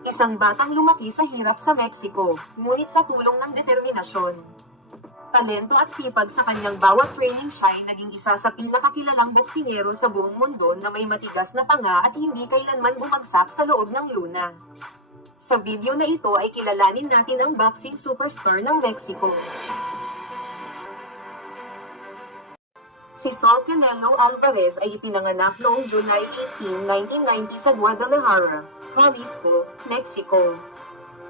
Isang batang lumaki sa hirap sa Mexico, ngunit sa tulong ng determinasyon, talento at sipag sa kanyang bawat training siya ay naging isa sa pinakakilalang boksingero sa buong mundo na may matigas na panga at hindi kailanman bumagsak sa loob ng luna. Sa video na ito ay kilalanin natin ang boxing superstar ng Mexico. Si Saul Canelo Alvarez ay ipinanganak noong July 18, 1990 sa Guadalajara, Jalisco, Mexico.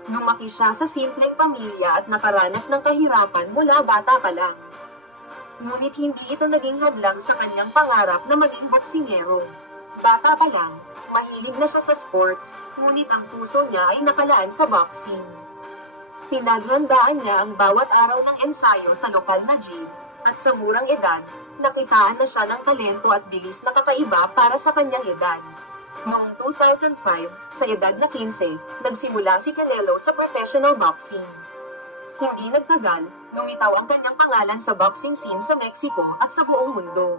Lumaki siya sa simpleng pamilya at nakaranas ng kahirapan mula bata pa lang. Ngunit hindi ito naging hadlang sa kanyang pangarap na maging boksingero. Bata pa lang, mahilig na siya sa sports, ngunit ang puso niya ay nakalaan sa boxing. Pinaghandaan niya ang bawat araw ng ensayo sa lokal na gym, at sa murang edad, nakitaan na siya ng talento at bilis na kakaiba para sa kanyang edad. Noong 2005, sa edad na 15, nagsimula si Canelo sa professional boxing. Hindi nagtagal, lumitaw ang kanyang pangalan sa boxing scene sa Mexico at sa buong mundo.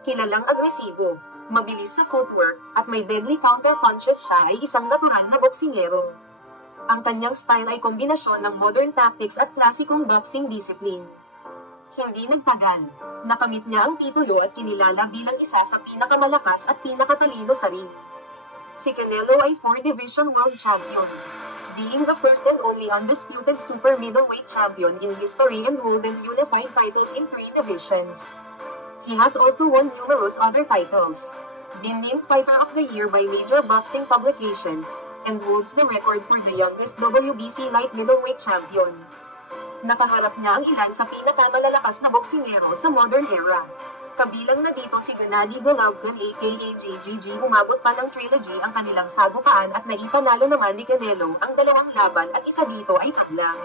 Kilalang agresibo, mabilis sa footwork, at may deadly counter punches, siya ay isang natural na boksingero. Ang kanyang style ay kombinasyon ng modern tactics at klasikong boxing discipline. Hindi nagtagal, nakamit niya ang titulo at kinilala bilang isa sa pinakamalakas at pinakatalino sa ring. Si Canelo ay 4-division world champion, being the first and only undisputed super middleweight champion in history and holding unified titles in 3 divisions. He has also won numerous other titles, been named Fighter of the Year by major boxing publications, and holds the record for the youngest WBC light middleweight champion. Nakaharap niya ang ilan sa pinakamalalakas na boksingero sa modern era. Kabilang na dito si Gennady Golovkin aka JGG. Umabot pa ng trilogy ang kanilang sagupaan at naipanalo naman ni Canelo ang 2 laban at isa dito ay tabla.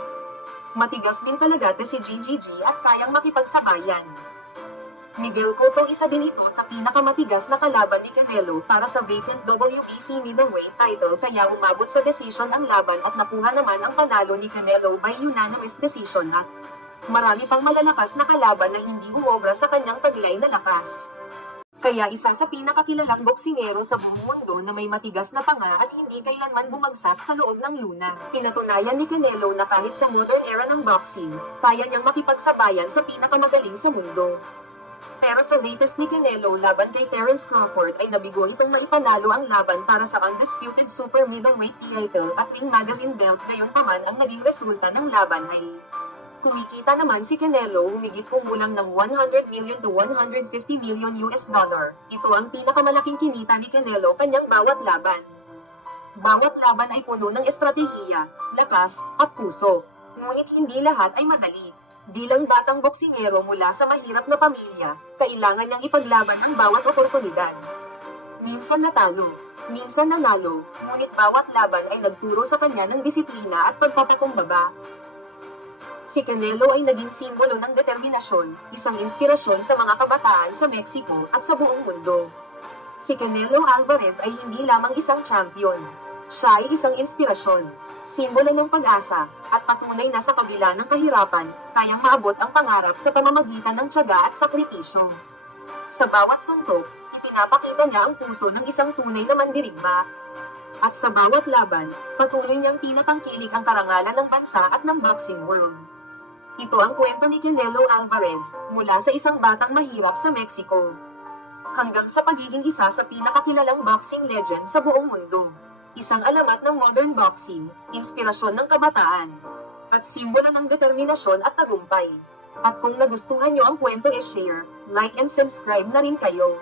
Matigas din talaga si JGG at kayang makipagsabayan. Miguel Cotto, isa din ito sa pinakamatigas na kalaban ni Canelo para sa vacant WBC middleweight title, kaya umabot sa decision ang laban at nakuha naman ang panalo ni Canelo by unanimous decision at marami pang malalakas na kalaban na hindi umobra sa kanyang taglay na lakas. Kaya isa sa pinakakilalang boksingero sa buong mundo na may matigas na panga at hindi kailanman bumagsak sa loob ng luna. Pinatunayan ni Canelo na kahit sa modern era ng boxing, kaya niyang makipagsabayan sa pinakamagaling sa mundo. Pero sa latest ni Canelo laban kay Terence Crawford ay nabigo itong maipanalo ang laban para sa undisputed super middleweight title at Ring Magazine belt. Gayunpaman ang naging resulta ng laban ay kumikita naman si Canelo humigit kumulang ng 100 million to 150 million US dollar. Ito ang pinakamalaking kinita ni Canelo kanyang bawat laban. Bawat laban ay puno ng estratehiya, lakas, at puso. Ngunit hindi lahat ay madali. Bilang batang boksingero mula sa mahirap na pamilya, kailangan niyang ipaglaban ang bawat oportunidad. Minsan natalo, minsan nanalo, ngunit bawat laban ay nagturo sa kanya ng disiplina at pagpapakumbaba. Si Canelo ay naging simbolo ng determinasyon, isang inspirasyon sa mga kabataan sa Mexico at sa buong mundo. Si Canelo Alvarez ay hindi lamang isang champion. Siya ay isang inspirasyon, simbolo ng pag-asa, at patunay na sa kabila ng kahirapan, kayang maabot ang pangarap sa pamamagitan ng tiyaga at sakripisyo. Sa bawat suntok, ipinapakita niya ang puso ng isang tunay na mandirigma. At sa bawat laban, patuloy niyang tinatangkilik ang karangalan ng bansa at ng boxing world. Ito ang kwento ni Canelo Alvarez, mula sa isang batang mahirap sa Mexico, hanggang sa pagiging isa sa pinakakilalang boxing legend sa buong mundo. Isang alamat ng modern boxing, inspirasyon ng kabataan, at simbolo ng determinasyon at tagumpay. At kung nagustuhan niyo ang kwento, i-share, like and subscribe na rin kayo.